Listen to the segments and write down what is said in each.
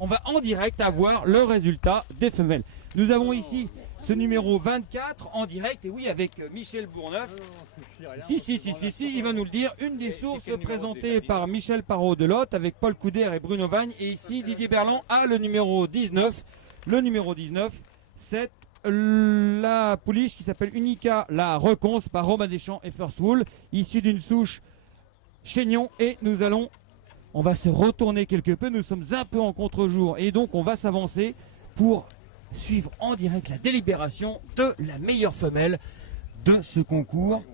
on va en direct avoir le résultat des femelles. Nous avons ici ce numéro 24 en direct, et oui, avec Michel Bourneuf. Si, il va nous le dire. Une des sources présentées par Michel Parot de Lot avec Paul Couder et Bruno Vagne. Et ici, Didier Berland a le numéro 19. Le numéro 19, c'est la pouliche qui s'appelle Unica, la Reconce par Romain Deschamps et First Wool, issue d'une souche Chaignon. Et on va se retourner quelque peu. Nous sommes un peu en contre-jour et donc on va s'avancer pour suivre en direct la délibération de la meilleure femelle de ce concours.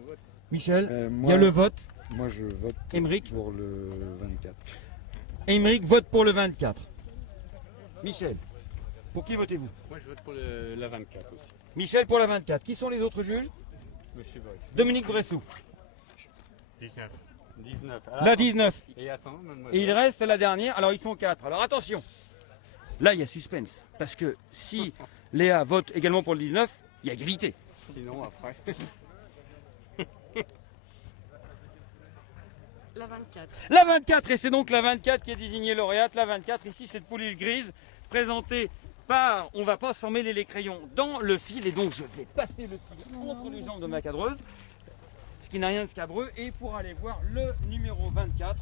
Michel, il y a le vote. Moi je vote Émeric pour le 24. Émeric vote pour le 24. Michel, pour qui votez-vous? Moi je vote pour la 24 aussi. Michel pour la 24. Qui sont les autres juges? Monsieur Boris. Dominique Bressou. 19. La 19. Et attends, Et il reste la dernière. Alors ils sont 4. Alors attention. Là il y a suspense. Parce que si Léa vote également pour le 19, il y a égalité. Sinon après. La 24. La 24, et c'est donc la 24 qui est désignée lauréate. La 24, ici, cette pouliche grise présentée par, on va pas s'emmêler les crayons dans le fil, et donc je vais passer le fil entre les jambes de ma cadreuse, ce qui n'a rien de scabreux, et pour aller voir le numéro 24.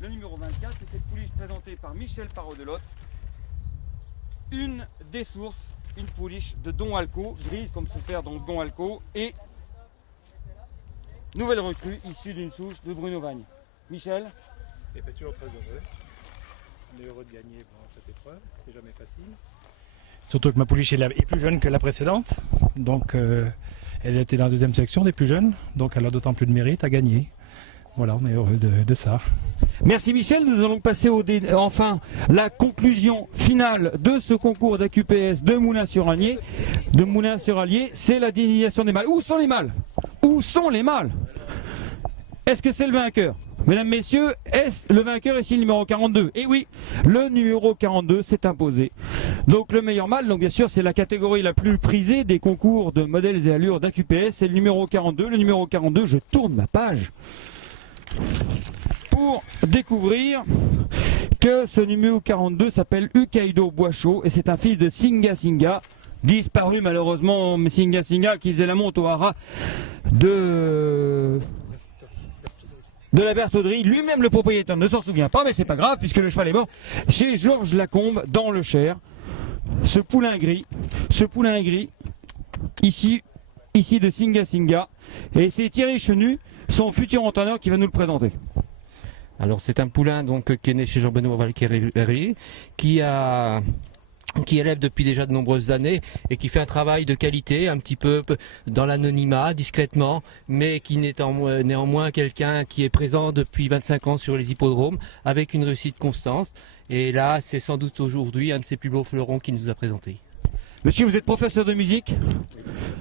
Le numéro 24, c'est cette pouliche présentée par Michel Parot de Lot. Une des sources, une pouliche de Don Alco, grise comme son père, donc Don Alco, et nouvelle recrue issue d'une souche de Bruno Vagne. Michel? Et pas toujours très heureux. On est heureux de gagner pendant cette épreuve, c'est jamais facile. Surtout que ma pouliche est plus jeune que la précédente, donc elle était dans la deuxième section des plus jeunes, donc elle a d'autant plus de mérite à gagner. Voilà, on est heureux de ça. Merci Michel, nous allons passer enfin la conclusion finale de ce concours d'AQPS de Moulins-sur-Allier. C'est la désignation des mâles. Où sont les mâles? Où sont les mâles? Est-ce que c'est le vainqueur? Mesdames, messieurs, le vainqueur est ici le numéro 42. Et oui, le numéro 42 s'est imposé. Donc le meilleur mâle, donc bien sûr, c'est la catégorie la plus prisée des concours de modèles et allures d'AQPS. C'est le numéro 42. Le numéro 42, je tourne ma page pour découvrir que ce numéro 42 s'appelle Ukaido Boischaud et c'est un fils de Singa Singa, disparu malheureusement, mais Singa Singa qui faisait la monte au haras de la Berthauderie. Lui-même le propriétaire ne s'en souvient pas, mais c'est pas grave puisque le cheval est mort chez Georges Lacombe dans le Cher. Ce poulain gris ici de Singa Singa, et c'est Thierry Chenu, son futur entraîneur, qui va nous le présenter. Alors c'est un poulain donc qui est né chez Jean-Benoît Valquéry, qui élève depuis déjà de nombreuses années et qui fait un travail de qualité, un petit peu dans l'anonymat, discrètement, mais qui n'est néanmoins quelqu'un qui est présent depuis 25 ans sur les hippodromes avec une réussite constante. Et là, c'est sans doute aujourd'hui un de ses plus beaux fleurons qu'il nous a présenté. Monsieur, vous êtes professeur de musique?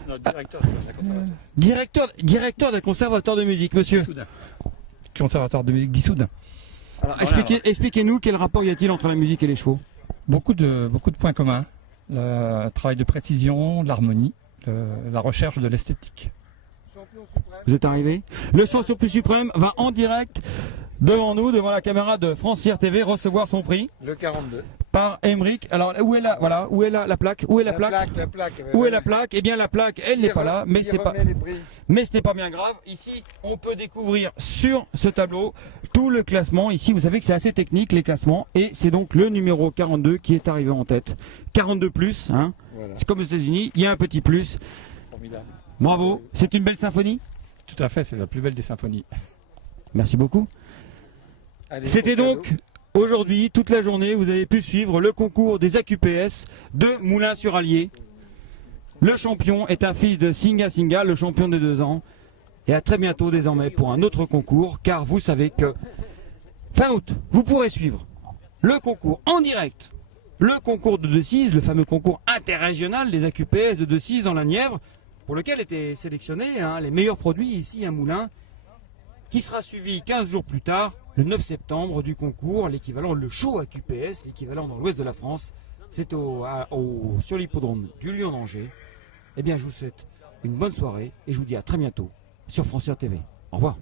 Non, directeur d'un conservatoire. Directeur d'un conservatoire de musique, monsieur. Conservatoire de musique d'Issoudun. Alors expliquez-nous quel rapport y a-t-il entre la musique et les chevaux? Beaucoup de points communs. Le travail de précision, l'harmonie, la recherche de l'esthétique. Vous êtes arrivé. Le champion plus suprême va en direct devant nous, devant la caméra de France TV, recevoir son prix. Le 42. Par Émeric. Alors où est la plaque? Où est la plaque? Où est la plaque? Eh bien la plaque, elle n'est pas là, mais ce n'est pas bien grave. Ici, on peut découvrir sur ce tableau tout le classement. Ici, vous savez que c'est assez technique les classements, et c'est donc le numéro 42 qui est arrivé en tête. 42 plus, hein. Voilà. C'est comme aux États-Unis, il y a un petit plus. Formidable. Bravo. C'est une belle symphonie? Tout à fait, c'est la plus belle des symphonies. Merci beaucoup. C'était donc aujourd'hui, toute la journée, vous avez pu suivre le concours des AQPS de Moulins-sur-Allier. Le champion est un fils de Singa Singa, le champion de 2 ans. Et à très bientôt désormais pour un autre concours, car vous savez que fin août, vous pourrez suivre le concours en direct. Le concours de Decize, le fameux concours interrégional des AQPS de Decize dans la Nièvre, pour lequel étaient sélectionnés les meilleurs produits ici à Moulins, qui sera suivi 15 jours plus tard, le 9 septembre, du concours, l'équivalent, le show AQPS, l'équivalent dans l'ouest de la France. C'est sur l'hippodrome du Lion d'Angers. Eh bien, je vous souhaite une bonne soirée et je vous dis à très bientôt sur France TV. Au revoir.